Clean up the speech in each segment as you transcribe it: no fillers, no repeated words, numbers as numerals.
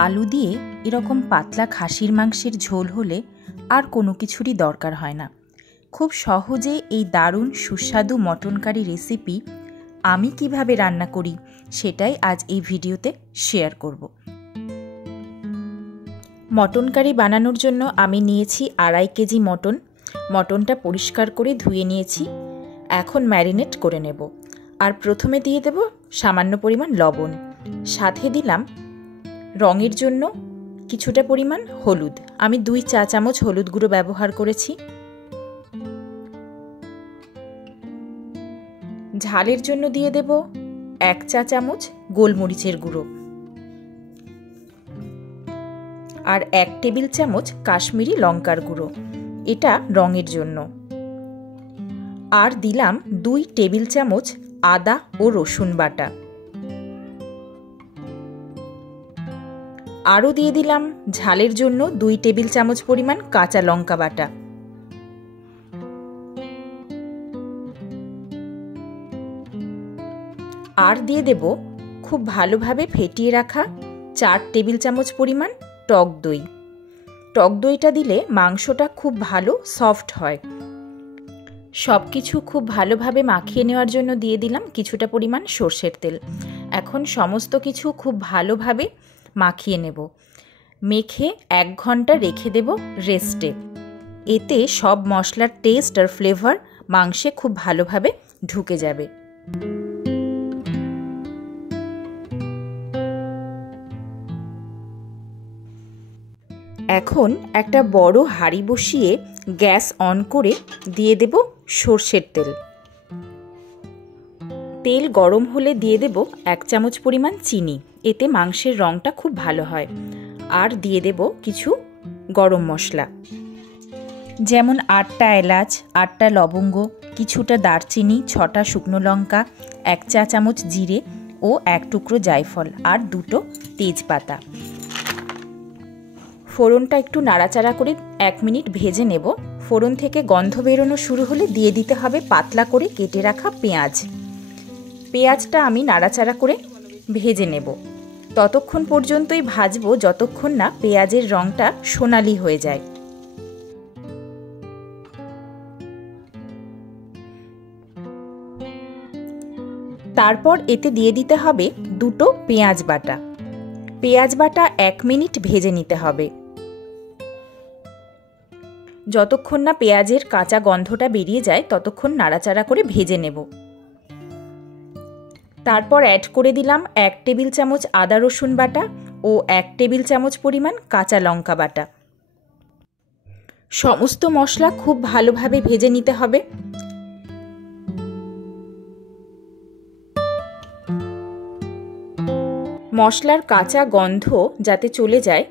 আলু দিয়ে এরকম পাতলা খাসির মাংসের ঝোল হলে আর কোনো কিছুরই দরকার হয় না। খুব সহজে এই দারুণ সুস্বাদু মটন কারি রেসিপি আমি কিভাবে রান্না করি সেটাই আজ এই ভিডিওতে শেয়ার করব। মটন কারি বানানোর জন্য আমি নিয়েছি 2.5 কেজি মটন। মটনটা পরিষ্কার করে ধুয়ে নিয়েছি। এখন ম্যারিনেট করে নেব। আর প্রথমে দিয়ে দেব সামান্য পরিমাণ লবণ, সাথে দিলাম রঙের জন্য কিছুটা পরিমাণ হলুদ। আমি 2 চা চামচ হলুদ গুঁড়ো ব্যবহার করেছি। ঝালের জন্য দিয়ে দেব 1 চা চামচ গোলমরিচের গুঁড়ো আর 1 টেবিল চামচ কাশ্মীরি লঙ্কার গুঁড়ো, এটা রঙের জন্য। আর দিলাম 2 টেবিল চামচ আদা ও রসুন বাটা। আরও দিয়ে দিলাম ঝালের জন্য 2 টেবিল চামচ পরিমাণ কাঁচা লঙ্কা বাটা। আর দিয়ে দেব খুব ভালোভাবে ফেটিয়ে রাখা 4 টেবিল চামচ পরিমাণ টক দই। টক দইটা দিলে মাংসটা খুব ভালো সফট হয়। সব কিছু খুব ভালোভাবে মাখিয়ে নেওয়ার জন্য দিয়ে দিলাম কিছুটা পরিমাণ সর্ষের তেল। এখন সমস্ত কিছু খুব ভালোভাবে মাখিয়ে নেব। মেখে 1 ঘন্টা রেখে দেব রেস্টে। এতে সব মশলার টেস্ট আর ফ্লেভার মাংসে খুব ভালোভাবে ঢুকে যাবে। এখন একটা বড় হাঁড়ি বসিয়ে গ্যাস অন করে দিয়ে দেব সর্ষের তেল। তেল গরম হলে দিয়ে দেব 1 চামচ পরিমাণ চিনি, এতে মাংসের রঙটা খুব ভালো হয়। আর দিয়ে দেব কিছু গরম মশলা, যেমন 8টা এলাচ, 8টা লবঙ্গ, কিছুটা দারচিনি, 6টা শুকনো লঙ্কা, 1 চা চামচ জিরে ও 1 টুকরো জায়ফল আর 2টো তেজপাতা। ফোড়নটা একটু নাড়াচাড়া করে 1 মিনিট ভেজে নেব। ফোড়ন থেকে গন্ধ বেরোনো শুরু হলে দিয়ে দিতে হবে পাতলা করে কেটে রাখা পেঁয়াজ। পেঁয়াজটা আমি নাড়াচাড়া করে ভেজে নেব। ততক্ষণ পর্যন্তই ভাজবো যতক্ষণ না পেঁয়াজের রঙটা সোনালি হয়ে যায়। তারপর এতে দিয়ে দিতে হবে 2টো পেঁয়াজ বাটা। পেঁয়াজ বাটা 1 মিনিট ভেজে নিতে হবে, যতক্ষণ না পেঁয়াজের কাঁচা গন্ধটা বেরিয়ে যায় ততক্ষণ নাড়াচাড়া করে ভেজে নেব। তারপর অ্যাড করে দিলাম 1 টেবিল চামচ আদা রসুন বাটা ও 1 টেবিল চামচ পরিমাণ কাঁচা লঙ্কা বাটা। সমস্ত মশলা খুব ভালোভাবে ভেজে নিতে হবে। মশলার কাঁচা গন্ধ যাতে চলে যায়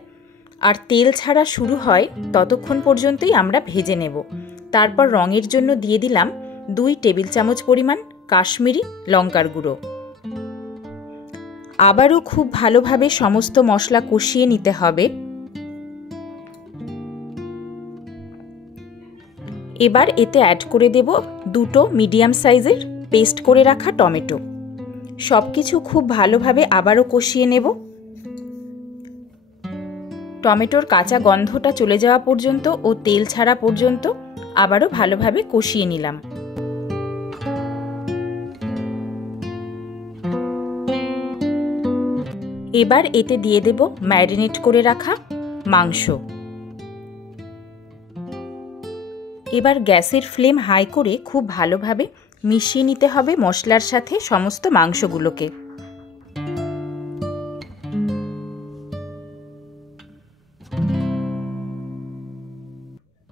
আর তেল ছাড়া শুরু হয় ততক্ষণ পর্যন্তই আমরা ভেজে নেব। তারপর রঙের জন্য দিয়ে দিলাম 2 টেবিল চামচ পরিমাণ কাশ্মীরি লঙ্কার গুঁড়ো। আবারও খুব ভালোভাবে সমস্ত মশলা কষিয়ে নিতে হবে। এবার এতে অ্যাড করে দেব 2টো মিডিয়াম সাইজের পেস্ট করে রাখা টমেটো। সব কিছু খুব ভালোভাবে আবারও কষিয়ে নেব। টমেটোর কাঁচা গন্ধটা চলে যাওয়া পর্যন্ত ও তেল ছাড়া পর্যন্ত আবারও ভালোভাবে কষিয়ে নিলাম। এবার এতে দিয়ে দেব ম্যারিনেট করে রাখা মাংস। এবার গ্যাসের ফ্লেম হাই করে খুব ভালোভাবে মিশিয়ে নিতে হবে মশলার সাথে সমস্ত মাংসগুলোকে।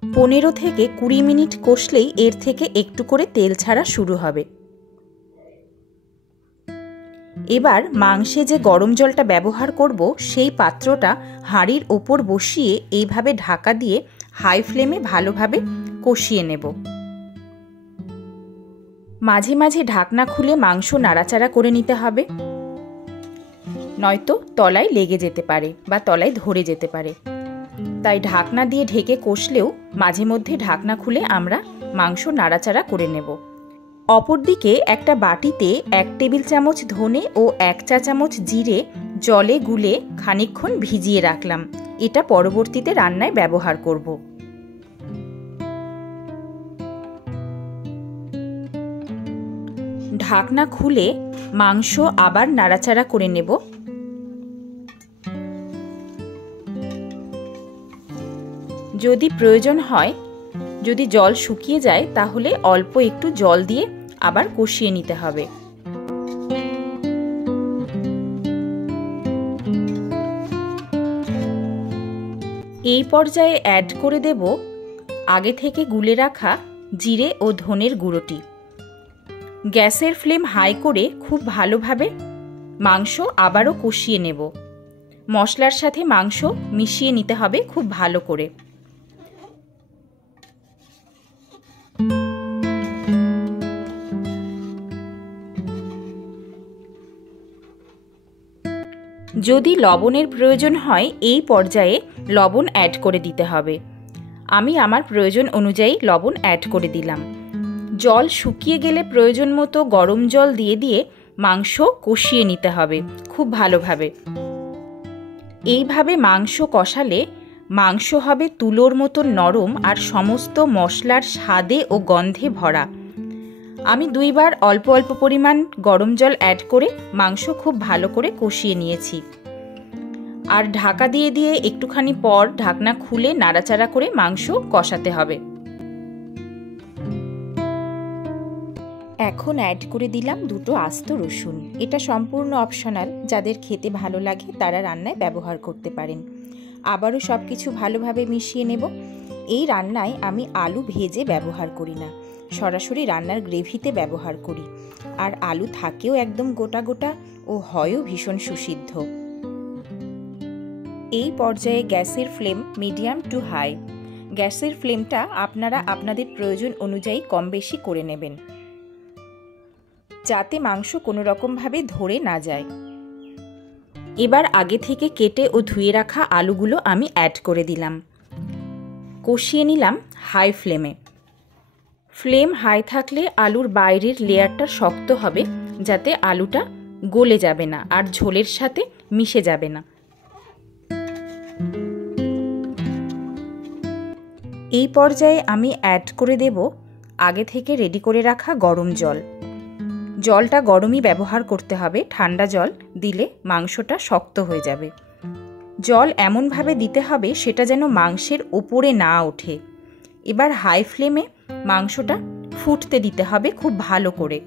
15 থেকে 20 মিনিট কষলেই এর থেকে একটু করে তেল ছাড়া শুরু হবে। এবার মাংসে যে গরম জলটা ব্যবহার করব সেই পাত্রটা হাঁড়ির ওপর বসিয়ে এইভাবে ঢাকা দিয়ে হাই ফ্লেমে ভালোভাবে কষিয়ে নেব। মাঝে মাঝে ঢাকনা খুলে মাংস নাড়াচাড়া করে নিতে হবে, নয়তো তলায় লেগে যেতে পারে বা তলায় ধরে যেতে পারে। তাই ঢাকনা দিয়ে ঢেকে কষলেও মাঝে মধ্যে ঢাকনা খুলে আমরা মাংস নাড়াচাড়া করে নেব। অপরদিকে একটা বাটিতে 1 টেবিল চামচ ধনে ও 1 চা চামচ জিরে জলে গুলে খানিকক্ষণ ভিজিয়ে রাখলাম। এটা পরবর্তীতে রান্নায় ব্যবহার করব। ঢাকনা খুলে মাংস আবার নাড়াচাড়া করে নেব। যদি প্রয়োজন হয়, যদি জল শুকিয়ে যায়, তাহলে অল্প একটু জল দিয়ে আবার কষিয়ে নিতে হবে। এই পর্যায়ে অ্যাড করে দেব আগে থেকে গুলে রাখা জিরে ও ধনের গুঁড়োটি। গ্যাসের ফ্লেম হাই করে খুব ভালোভাবে মাংস আবারও কষিয়ে নেব। মশলার সাথে মাংস মিশিয়ে নিতে হবে খুব ভালো করে। যদি লবণের প্রয়োজন হয়, এই পর্যায়ে লবণ অ্যাড করে দিতে হবে। আমি আমার প্রয়োজন অনুযায়ী লবণ অ্যাড করে দিলাম। জল শুকিয়ে গেলে প্রয়োজন মতো গরম জল দিয়ে দিয়ে মাংস কষিয়ে নিতে হবে খুব ভালোভাবে। এইভাবে মাংস কষালে মাংস হবে তুলোর মতো নরম আর সমস্ত মশলার স্বাদে ও গন্ধে ভরা। আমি 2 বার অল্প অল্প পরিমাণ গরম জল অ্যাড করে মাংস খুব ভালো করে কষিয়ে নিয়েছি। আর ঢাকা দিয়ে দিয়ে একটুখানি পর ঢাকনা খুলে নাড়াচাড়া করে মাংস কষাতে হবে। এখন অ্যাড করে দিলাম 2টো আস্ত রসুন। এটা সম্পূর্ণ অপশনাল, যাদের খেতে ভালো লাগে তারা রান্নায় ব্যবহার করতে পারেন। আবারও সব কিছু ভালোভাবে মিশিয়ে নেব। এই রান্নায় আমি আলু ভেজে ব্যবহার করি না, সরাসরি রান্নার গ্রেভিতে ব্যবহার করি। আর আলু থাকেও একদম গোটা গোটা ও হয়ও ভীষণ সুসিদ্ধ। এই পর্যায়ে গ্যাসের ফ্লেম মিডিয়াম টু হাই। গ্যাসের ফ্লেমটা আপনারা আপনাদের প্রয়োজন অনুযায়ী কম বেশি করে নেবেন, যাতে মাংস কোনো রকমভাবে ধরে না যায়। এবার আগে থেকে কেটে ও ধুয়ে রাখা আলুগুলো আমি অ্যাড করে দিলাম। কষিয়ে নিলাম হাই ফ্লেমে। ফ্লেম হাই থাকলে আলুর বাইরের লেয়ারটা শক্ত হবে, যাতে আলুটা গলে যাবে না আর ঝোলের সাথে মিশে যাবে না। এই পর্যায়ে আমি অ্যাড করে দেব আগে থেকে রেডি করে রাখা গরম জল। জলটা গরমই ব্যবহার করতে হবে, ঠান্ডা জল দিলে মাংসটা শক্ত হয়ে যাবে। জল এমনভাবে দিতে হবে সেটা যেন মাংসের ওপরে না ওঠে। এবার হাই ফ্লেমে মাংসটা ফুটতে দিতে হবে খুব ভালো করে।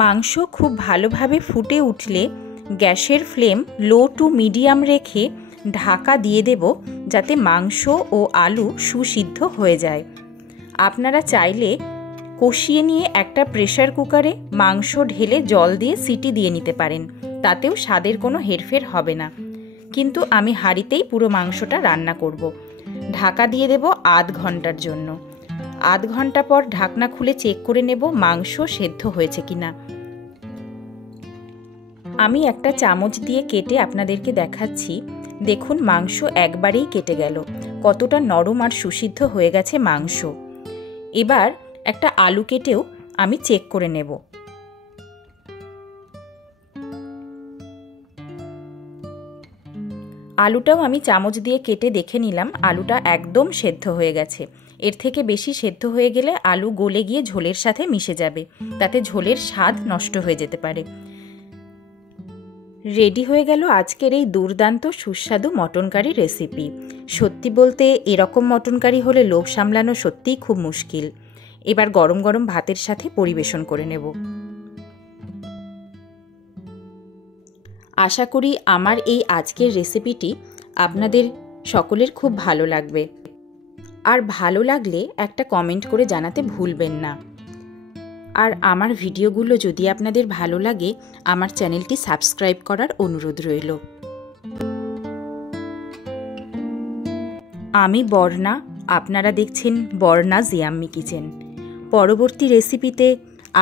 মাংস খুব ভালোভাবে ফুটে উঠলে গ্যাসের ফ্লেম লো টু মিডিয়াম রেখে ঢাকা দিয়ে দেব, যাতে মাংস ও আলু সুসিদ্ধ হয়ে যায়। আপনারা চাইলে কষিয়ে নিয়ে একটা প্রেসার কুকারে মাংস ঢেলে জল দিয়ে সিটি দিয়ে নিতে পারেন, তাতেও স্বাদের কোনো হেরফের হবে না। কিন্তু আমি হাঁড়িতেই পুরো মাংসটা রান্না করব। ঢাকা দিয়ে দেব আধ ঘন্টার জন্য। আধ ঘন্টা পর ঢাকনা খুলে চেক করে নেব মাংস সেদ্ধ হয়েছে কিনা। আমি একটা চামচ দিয়ে কেটে আপনাদেরকে দেখাচ্ছি। দেখুন মাংস একবারেই কেটে গেল, কতটা নরম আর সুসিদ্ধ হয়ে গেছে মাংস। এবার একটা আলু কেটেও আমি চেক করে নেব। আলুটাও আমি চামচ দিয়ে কেটে দেখে নিলাম, আলুটা একদম সেদ্ধ হয়ে গেছে। এর থেকে বেশি সেদ্ধ হয়ে গেলে আলু গলে গিয়ে ঝোলের সাথে মিশে যাবে, তাতে ঝোলের স্বাদ নষ্ট হয়ে যেতে পারে। রেডি হয়ে গেল আজকের এই দুর্দান্ত সুস্বাদু মটন কারি রেসিপি। সত্যি বলতে এরকম মটন কারি হলে লোভ সামলানো সত্যিই খুব মুশকিল। এবার গরম গরম ভাতের সাথে পরিবেশন করে নেব। আশা করি আমার এই আজকের রেসিপিটি আপনাদের সকলের খুব ভালো লাগবে। আর ভালো লাগলে একটা কমেন্ট করে জানাতে ভুলবেন না। আর আমার ভিডিওগুলো যদি আপনাদের ভালো লাগে, আমার চ্যানেলটি সাবস্ক্রাইব করার অনুরোধ রইল। আমি বর্ণা, আপনারা দেখছেন বর্ণাজ ইয়াম্মি কিচেন। পরবর্তী রেসিপিতে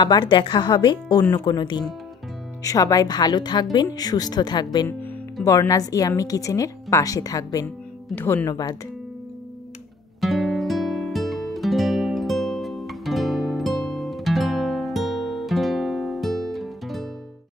আবার দেখা হবে অন্য কোনো দিন। সবাই ভালো থাকবেন, সুস্থ থাকবেন, বর্ণাজ ইয়াম্মি কিচেনের পাশে থাকবেন। ধন্যবাদ।